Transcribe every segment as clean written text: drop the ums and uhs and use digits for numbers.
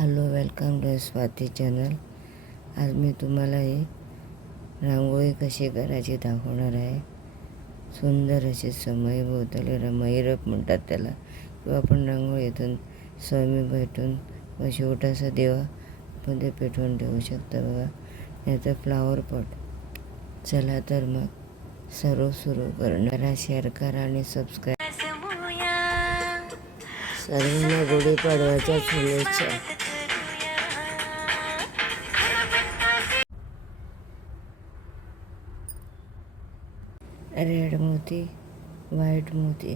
Hello, welcome to Swati channel. आज मी तुम्हाला ही रांगोळी कशी करायची दाखवणार आहे. सुंदर अशी समईभोवताली मैरप म्हणतात त्याला, किंवा आपण रांगोळीतून स्वामी भेटून व छोटासा देवा आपण ते पेटवून ठेवू शकता बघा. नाहीतर फ्लावर पॉट. चला तर मग सर्व सुरू करा. शेअर करा आणि सबस्क्राईब. सर्वांना गुढीपाडव्याच्या शुभेच्छा. रेड मोती, व्हाईट मोती,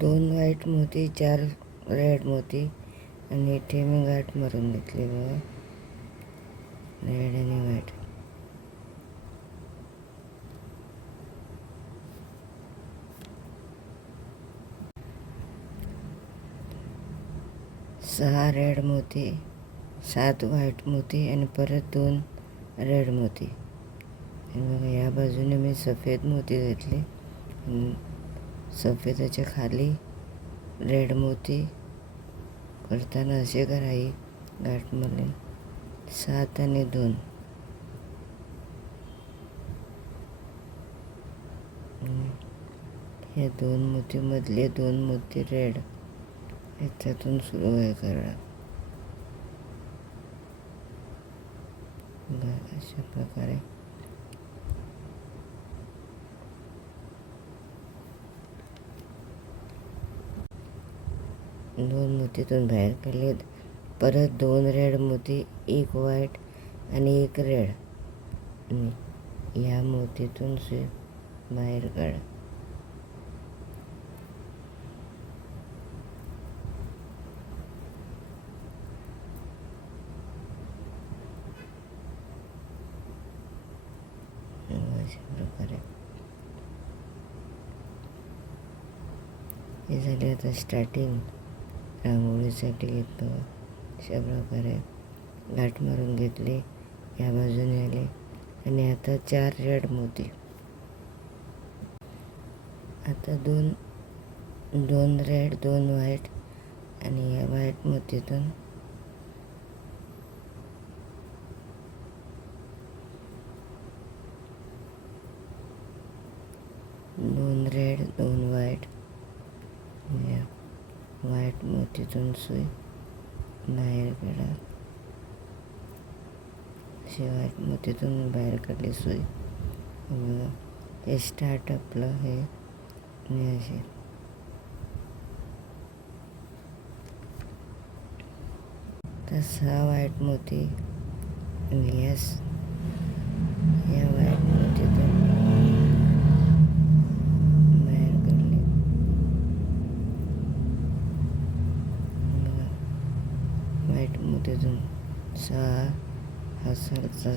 2 व्हाईट मोती, 4 रेड मोती आणि इथे मी गाठ मारून घेतली बघा. रेड आणि व्हाईट. सहा रेड मोती, 7 व्हाईट मोती आणि परत 2 रेड मोती. आणि बघा या बाजूने मी सफेद मोती घेतले. सफेदाच्या खाली रेड मोती करताना असे कराई गाठ मारले. 7 आणि 2. हे 2 मोतीमधले 2 मोती रेड ह्याच्यातून सुरू आहे करा. अशा प्रकारे दोन मोतीतून बाहेर काढले. परत 2 रेड मोती, 1 व्हाईट आणि 1 रेड. आणि या मोतीतून बाहेर काढा. अशा प्रकारे हे झाले. आता स्टार्टिंग रांगोळीसाठी घेतो. अशा प्रकारे गाठ मारून घेतली. या बाजूने आले आणि आता 4 रेड मोती. आता 2 रेड, 2 व्हाईट आणि या व्हाईट मोतीतून दोन रेड, 2 व्हाईट. या व्हाईट मोतीतून सुई बाहेर काढा. अशी व्हाईट मोतीतून बाहेर काढली सुई. बघा हे स्टार्ट आपलं हे. आणि असे तर 6 व्हाईट मोती आणि या व्हाईट मोतीतून बाहेर काढले. बघा व्हाईट मोतीतून 6 हा सरचा.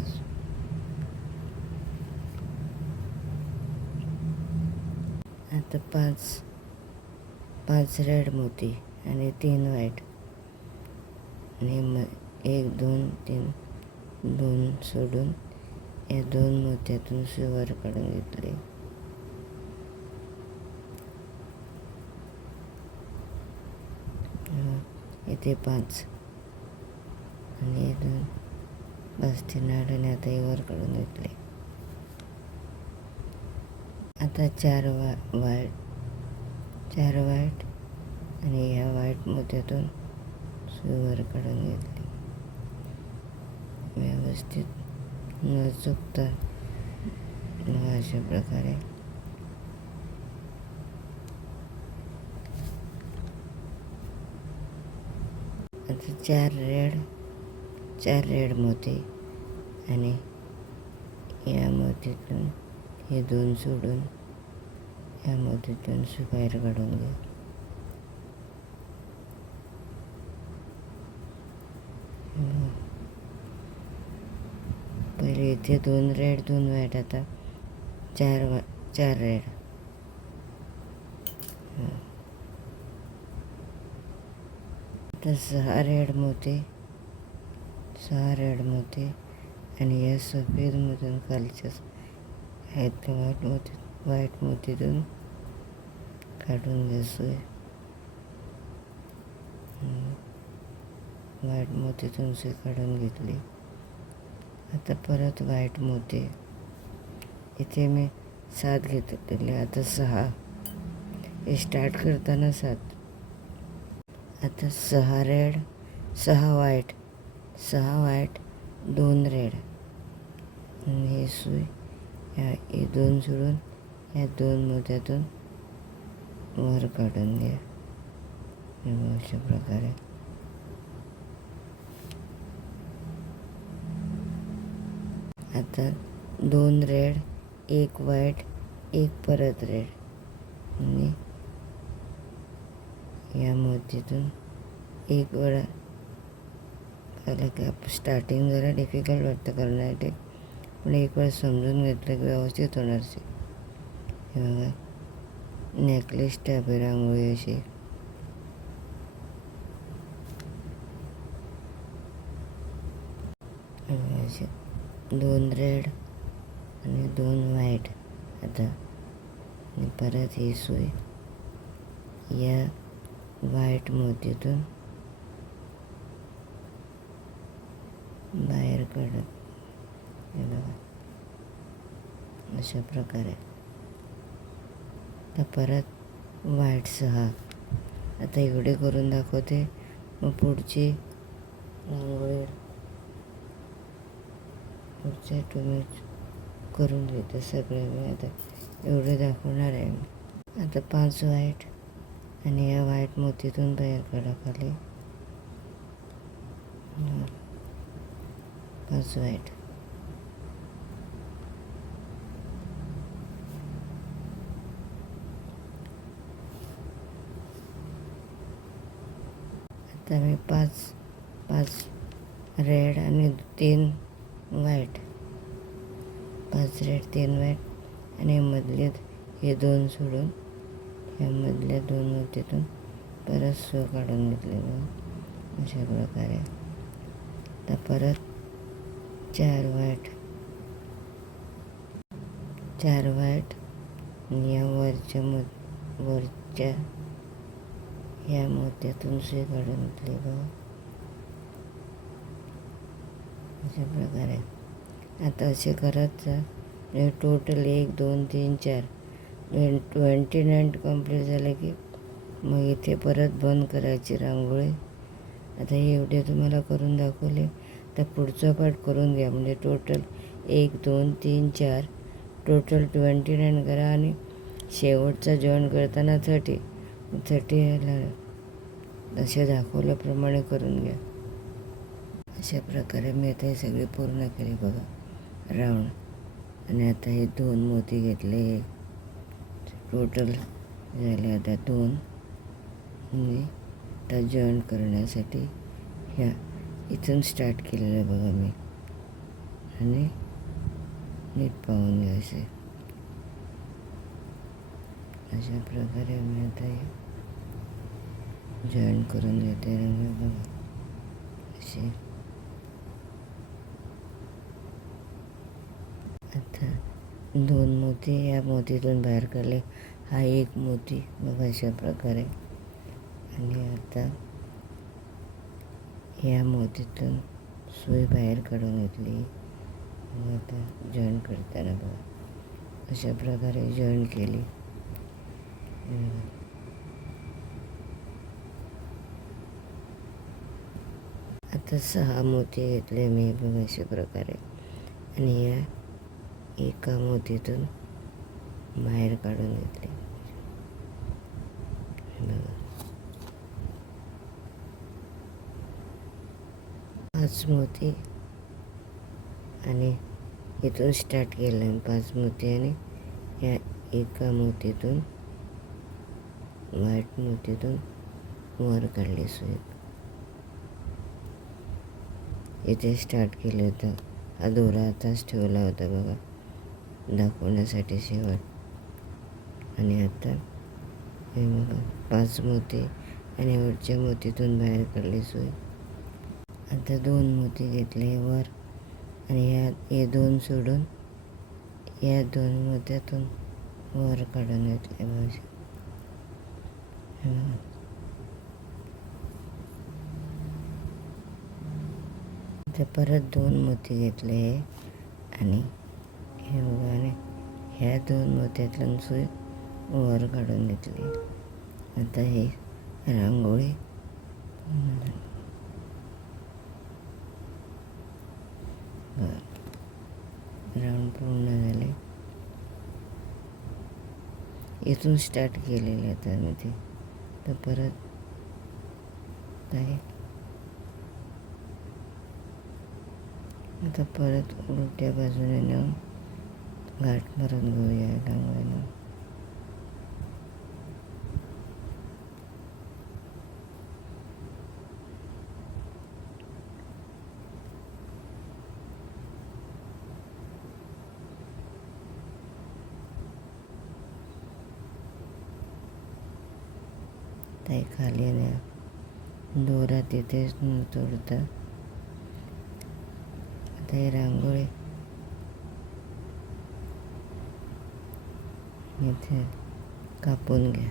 आता 5 रेड मोती आणि 3 व्हाईट. आणि 1, 2, 3, 2 सोडून या 2 मोत्यातून सुवर काढून घेतले. इथे 5 आणि 2 बस 3 आणि आता वर काढून घेतले. आता 4 व्हाईट आणि या व्हाईट मोत्यातून सुवर काढून घेतली. व्यवस्थित न चुकता अशा प्रकारे. आता 4 रेड मोती आणि या मोतीतून हे 2 सोडून या मोतीतून बाहेर काढून घ्या. पहिले इथे 2 रेड, 2 व्हाईट. आता 4 रेड. आता 6 रेड मोती आणि या सफेद मधून खालच्या आहेत त्या व्हाईट मोतीतून काढून घ्यायचं. व्हाईट मोतीतून सुई काढून घेतली. आता परत व्हाईट मोती, इथे मी 7 घेतलेले, आता 6. हे स्टार्ट करताना 7. आता 6 रेड, 6 व्हाईट, 2 रेड. आणि ही सुई हे 2 सोडून या 2 मोत्यातून वर काढून घ्या. अशा प्रकारे आता 2 रेड, 1 व्हाईट, 1 परत रेड. आणि या मोतीतून एक वेळा आला की स्टार्टिंग जरा डिफिकल्ट वाटतं करण्यासाठी, पण एक वेळ समजून घेतलं की व्यवस्थित होणार. हे बघा, नेकलेस टाईप आहे रांगोळी अशी. असे 2 रेड आणि 2 व्हाईट. आता आणि परत ही सुई या व्हाईट मोतीतून बाहेर काढत, हे बघा अशा प्रकारे. तर परत व्हाईट 6. आता एवढे करून दाखवते, मग पुढची रांगोळी पुढच्या तुम्ही करून घेते सगळे. मी आता एवढे दाखवणार आहे. आता 5 व्हाईट आणि या व्हाईट मोतीतून बाहेर काढा खाली. 5 व्हाईट. आता मी 5 रेड आणि 3 व्हाईट, 5 रेड 3 व्हाईट. आणि मधले हे 2 सोडून ह्या मधल्या 2 मोतीतून परत सुई काढून घेतलेलं अशा प्रकारे. आता परत 4 व्हाईट, 4 व्हाईट आणि या वरच्या ह्या मोत्यातून सुई काढून घेतली बघा अशा प्रकारे. आता असे करत जा. टोटल 1 2 3 4 29 कंप्लीट झालं की मग इथे परत बंद करायची रांगोळी. आता हे एवढे तुम्हाला करून दाखवले, तर पुढचा पार्ट करून घ्या. म्हणजे टोटल 1 2 3 4 टोटल 29 करा. आणि शेवटचा जॉईन करताना 30 असे दाखवल्याप्रमाणे करून घ्या. अशा प्रकारे मी आता हे सगळे पूर्ण केले बघा राऊंड. आणि आता हे 2 मोती घेतले, टोटल झाले आता 2. आणि आता जॉईन करण्यासाठी ह्या इथून स्टार्ट केलेलं आहे बघा मी. आणि नीट पाहून घ्या असे. अशा प्रकारे मी आता हे जॉईन करून घेते रंग बघा असे. आता 2 मोती या मोतीतून बाहेर काढले, हा 1 मोती बघा अशा प्रकारे. आणि आता या मोतीतून सुई बाहेर काढून घेतली. आता जॉईन करताना बघा अशा प्रकारे जॉईन केली. आता 6 मोती घेतले मी बघा अशा प्रकारे. आणि या एका मोतीतून बाहेर काढून घेतले बघा. 5 मोती आणि इथून स्टार्ट केलं 5 मोती. आणि या एका मोतीतून व्हाईट मोतीतून वर काढली सुई. इथे स्टार्ट केलं होतं, हा दोरा आताच ठेवला होता बघा दाखवण्यासाठी शेवट. आणि आता हे बघा 5 मोती आणि वरच्या मोतीतून बाहेर काढली सुई. आता 2 मोती घेतले वर आणि हे 2 सोडून या 2 मोत्यातून वर काढून घेतले बघा. इथे परत 2 मोती घेतले आणि हे बघा आणि ह्या 2 मोत्यातून सुई वर काढून घेतली. आता ही रांगोळी राऊंड पूर्ण झाले. इथून स्टार्ट केलेलं आता मी ते, तर परत काय आता परत उलट्या बाजूने नेऊन गाठ मारून घेऊया रांगोळीनं. ताई खाली नाही दोरा तिथेच न तोडता आता ही रांगोळी इथे कापून घ्या.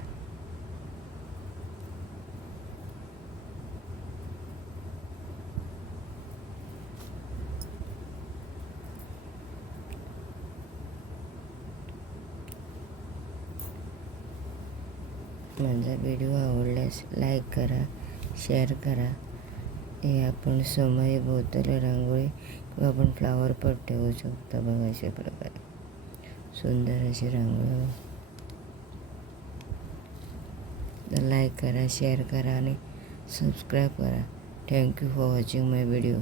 माझा व्हिडिओ आवडल्यास लाईक करा, शेअर करा. हे आपण समय भोवताली रांगोळी किंवा आपण फ्लावर पॉट ठेवू शकता. बघा अशा प्रकारे सुंदर अशी रांगोळी. तर लाईक करा, शेअर करा आणि सबस्क्राईब करा. Thank you for watching my video.